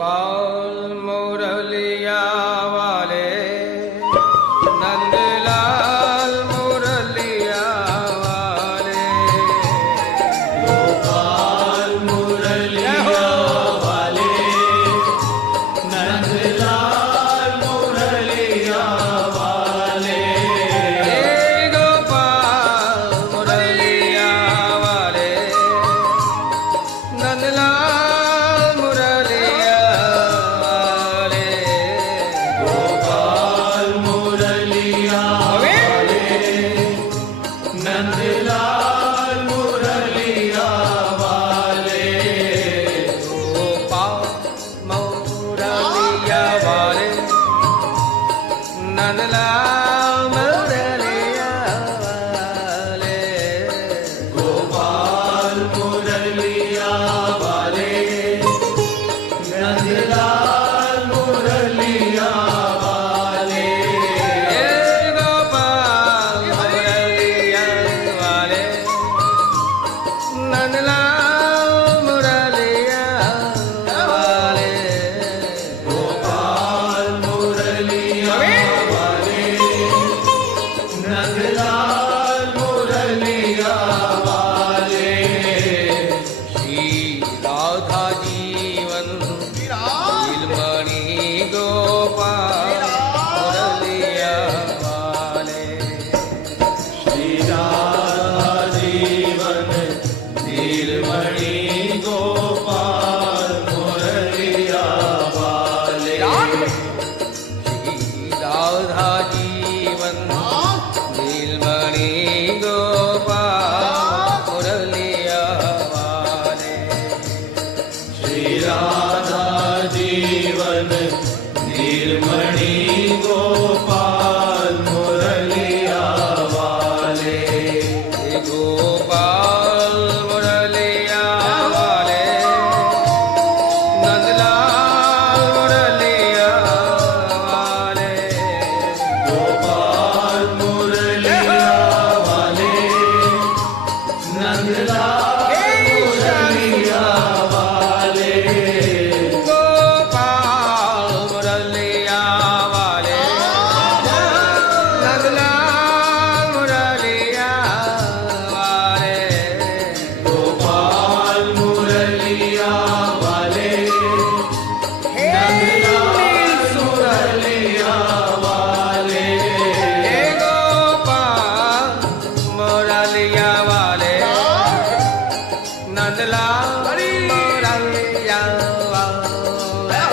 गोपाल मुरलिया वाले नंदलाल मुरलिया वाले गोपाल मुरलिया वाले नंदलाल मुरलिया वाले गोपाल मुरलिया वाले नंदलाल मुरलिया वाले गोपाल मुरलिया वाले नंदलाल मुरलिया वाले गोपाल मुरलिया वाले नंदलाल मुरलिया वाले गोपाल मुरलिया वाले नंदलाल मुरलिया वाले गोपाल मुरलिया वाले नंदलाल मुरलिया वाले गोपाल मुरलिया वाले नंदलाल मुरलिया वाले श्री राधा जीवन नीलमणि गोपाल मुरलिया वाले श्री राधा जीवन नीलमणि गोपाल मुरलिया वाले श्री राधा जीवन नीलमणि गोपाल मुरलिया वाले श्री राधा जीवन नीलमणि गोपाल मुरलिया वाले गोपाल मुरलिया वाले नंदलाल मुरलिया वाले गोपाल मुरलिया वाले नंदलाल मुरलिया वाले गोपाल मुरलिया वाले नंदलाल मुरलिया वाले गोपाल मुरलिया वाले नंदलाल मुरलिया वाले गोपाल मुरलिया वाले नंदलाल मुरलिया वाले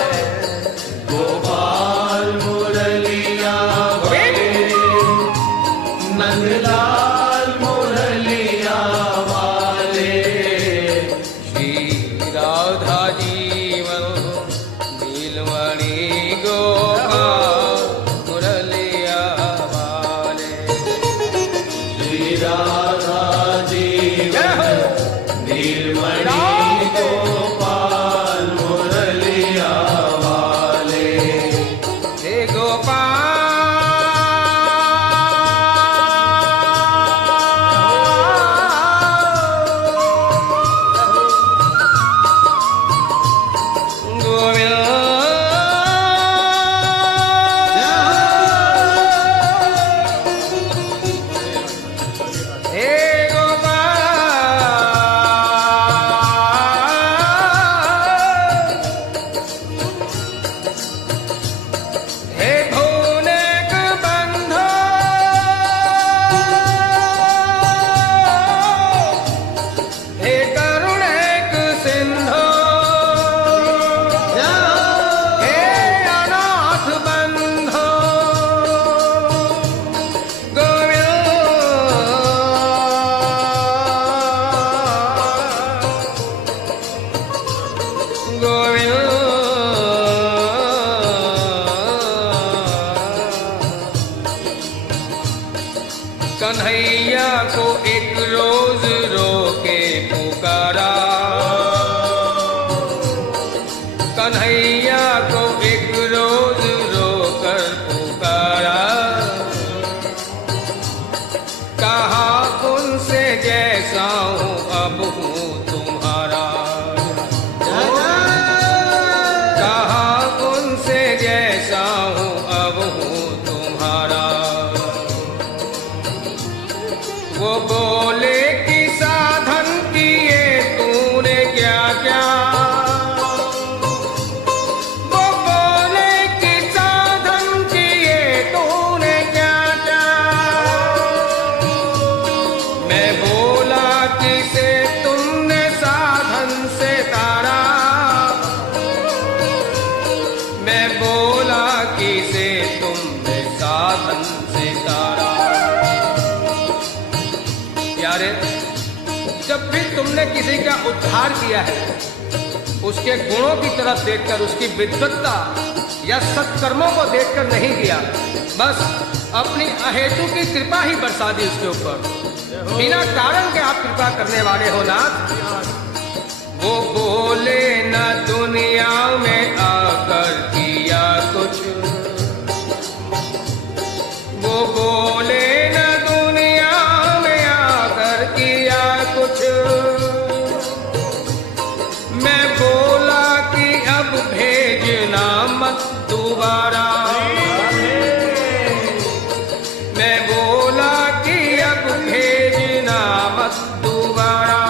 गोपाल मुरलिया वाले नंदलाल मुरलिया वाले श्री राधा जीवन नीलमणि गोपाल मुरलिया वाले श्री राधा जीवन नीलमणि गोपाल मुरलिया वाले हे गोपाल गोविंद हे गोपाल हे भुवनेक बंधो हे करुणेक सिंधो हे अनाथ बंधो गोविंद कन्हैया को एक रोज रोके पुकारा कन्हैया को एक रोज रोकर पुकारा कहा उनसे जैसा हूँ अब हूँ तुम्हारा कहा तारा। प्यारे, जब भी तुमने किसी का उद्धार किया है, उसके गुणों की तरफ देखकर, उसकी विद्वत्ता या सत्कर्मों को देखकर नहीं किया, बस अपनी अहेतु की कृपा ही बरसा दी उसके ऊपर। बिना कारण के आप कृपा करने वाले हो नाथ। वो बोले न दुनिया में आकर किया कुछ, वो बोले न दुनिया में आकर किया कुछ। मैं बोला कि अब भेजना मत दोबारा, मैं बोला कि अब भेजना मत दोबारा।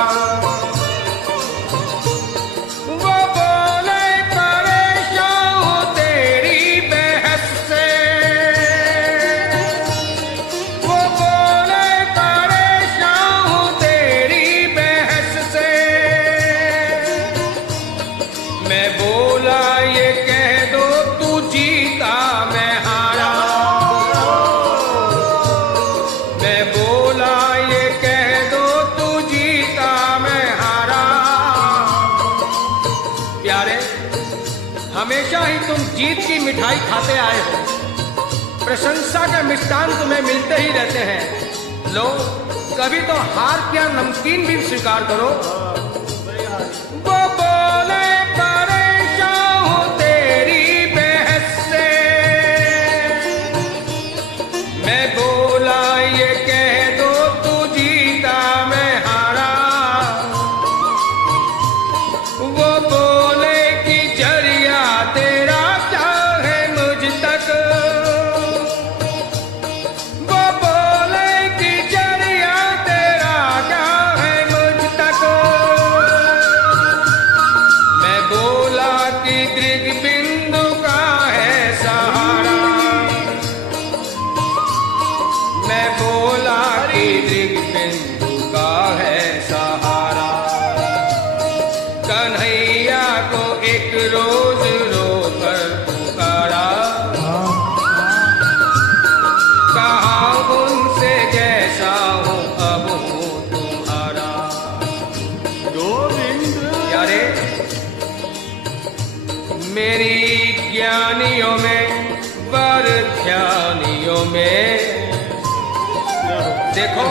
वो बोले परेशान हूं तेरी बहस से, वो बोले परेशान हूं तेरी बहस से। मैं बोला ये कह दो तू जीता मैं हारा, मैं बोला ये कह दो तू जीता मैं हारा। प्यारे, हमेशा ही तुम जीत की मिठाई खाते आए हो, प्रशंसा के मिष्ठान तुम्हें मिलते ही रहते हैं। लो, कभी तो हार क्या नमकीन भी स्वीकार करो। वो बोले परेशान हूं तेरी बहस से, मैं बोला ये कह दो तू जीता मैं हारा। वो बोले कि जरिया तेरा क्या है मुझ तक, वो बोले कि जरिया तेरा क्या है मुझ तक। मैं बोला कि दृग बिंदु का है सहारा, मैं बोला कि दृग बिंदु का है सहारा। कन्हैया को एक रोज रोकर पुकारा, कहा उनसे जैसा हूँ अब हूँ तुम्हारा। यारे, मेरी ज्ञानियों में वर ध्यानियों में, देखो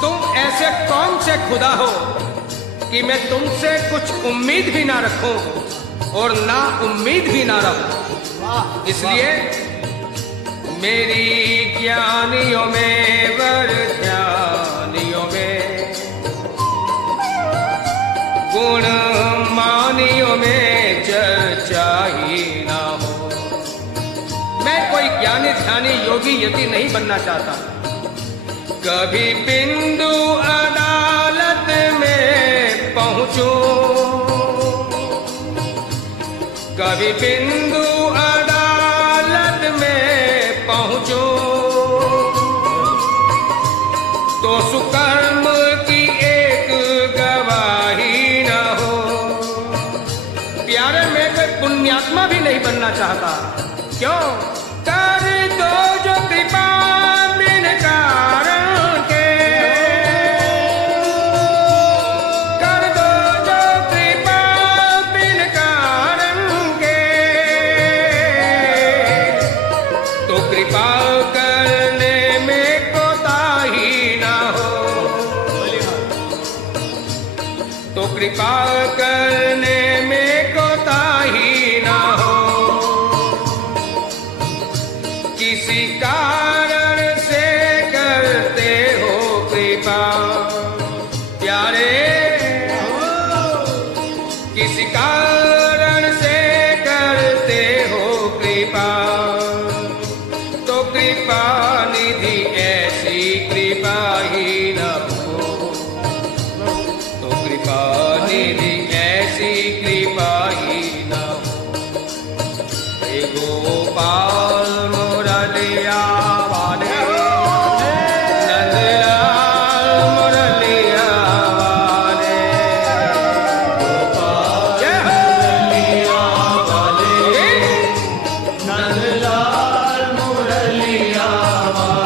तुम ऐसे कौन से खुदा हो कि मैं तुमसे कुछ उम्मीद भी ना रखूं और ना उम्मीद भी ना रहूं। इसलिए मेरी ज्ञानियों में वर ध्यानियों में, गुण मानियों में चर्चा ही ना हो। मैं कोई ज्ञानी ध्यानी योगी यति नहीं बनना चाहता। कभी बिंदु अदालत में पहुंचूं, कभी बिंदु अदालत में पहुंचूं, तो सुकर्म की एक गवाही न हो। प्यारे, मैं कोई पुण्यात्मा भी नहीं बनना चाहता। क्यों? कर दो जो कृपा बिन कारण के, कर दो जो कृपा बिन कारण के, तो कृपा करने में कोताही ना हो, तो कृपा करने में कोताही ना हो। किसी कारण से करते हो कृपा, प्यारे, किसी कारण से करते हो कृपा, तो कृपा निधि ऐसी कृपा ही न हो, तो कृपा निधि ऐसी कृपा ही न हो। हे गोपाल मुरलिया वाले, नंदलाल मुरलिया वाले, जय हो। नंदलाल मुरलिया वाले।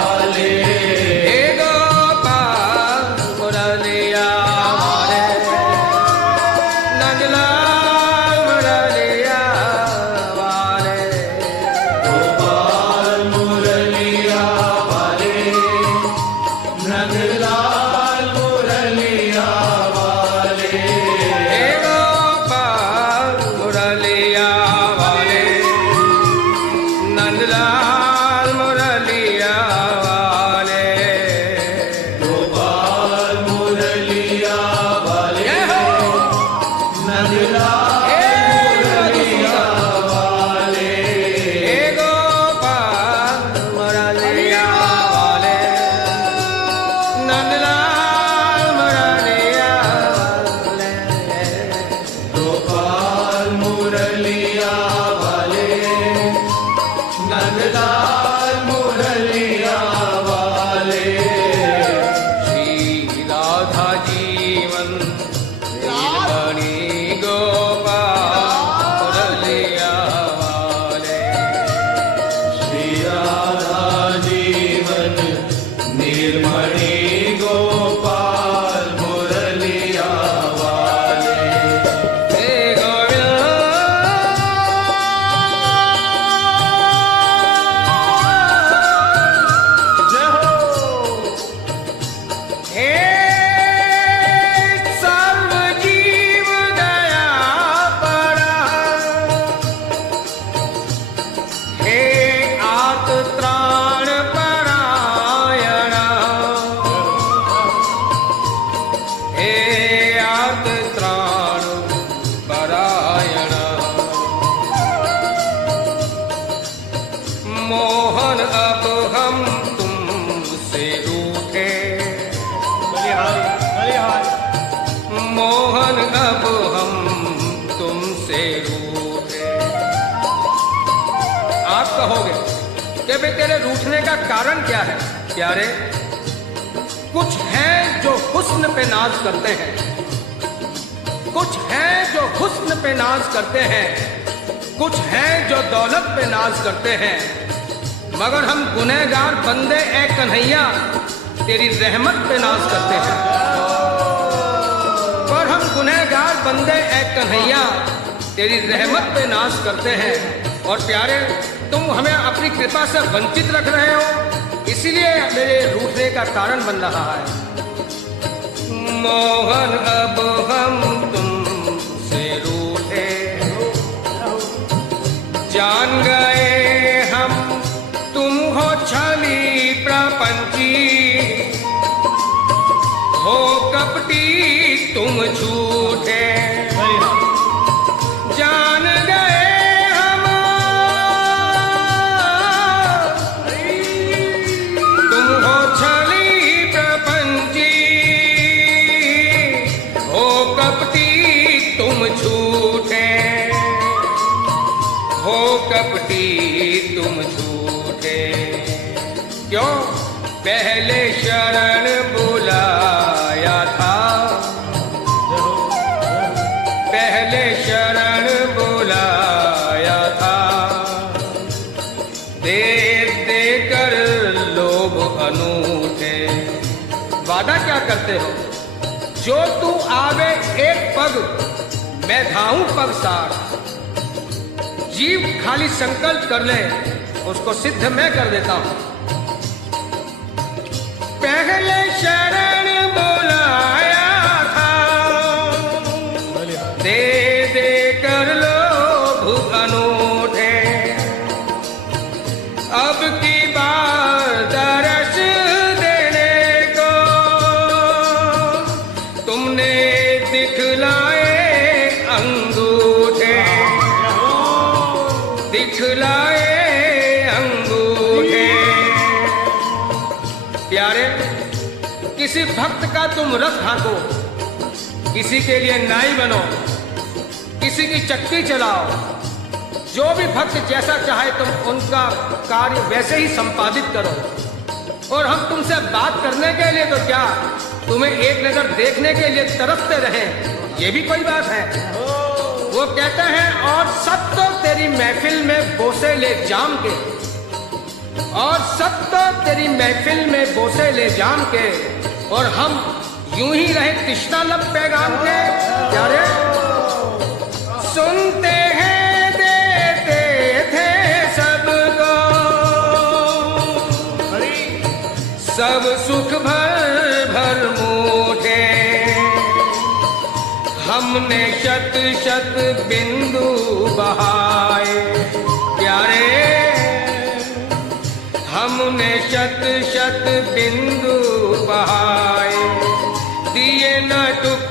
पे तेरे रूठने का कारण क्या है प्यारे? कुछ हैं जो हुस्न पे नाज करते हैं, कुछ हैं जो हुस्न पे नाज करते हैं, कुछ हैं जो दौलत पे नाज करते हैं, मगर हम गुनहगार बंदे ए कन्हैया तेरी रहमत पे नाज करते हैं। पर हम गुनहगार बंदे ए कन्हैया तेरी रहमत पे नाज करते हैं। और प्यारे, तुम हमें अपनी कृपा से वंचित रख रहे हो, इसीलिए मेरे रूठने का कारण बन रहा है। मोहन अब हम तुमसे रूठे, जान गए हम तुम हो छली प्रपंची, हो कपटी तुम झूठे, जान गए हम तुम हो छली प्रपंची, हो कपटी तुम झूठे, हो कपटी तुम झूठे। क्यों? पहले शरण बुलाया था, पहले शरण बुलाया था, दे देकर लोभ अनूठे। वादा क्या करते हो? जो तू आवे एक पग मैं धाऊं पग साथ, जीव खाली संकल्प कर ले उसको सिद्ध मैं कर देता हूं। पहले शरण बुलाया था, दे दे कर लोभ अनूठे, अब की बार दरस देने को तुमने दिखलाए अंगूठे, दिखलाए अंगूठे। प्यारे, किसी भक्त का तुम रथ हाँको, किसी के लिए नाई बनो, किसी की चक्की चलाओ, जो भी भक्त जैसा चाहे तुम उनका कार्य वैसे ही संपादित करो। और हम तुमसे बात करने के लिए तो क्या, तुम्हें एक नजर देखने के लिए तरसते रहे, ये भी कोई बात है। वो कहते हैं और सब तो तेरी महफिल में बोसे ले जाम के, और सब तो तेरी महफिल में बोसे ले जाम के, और हम यूं ही रहे तिश्ना लब पैगाम के। प्यारे, सुनते हैं देते थे सबको, सब सुख भर भर मूठे, हमने शत शत बिंदु बहाए। प्यारे, हमने शत शत बिंदु बहाए, दिए न टुक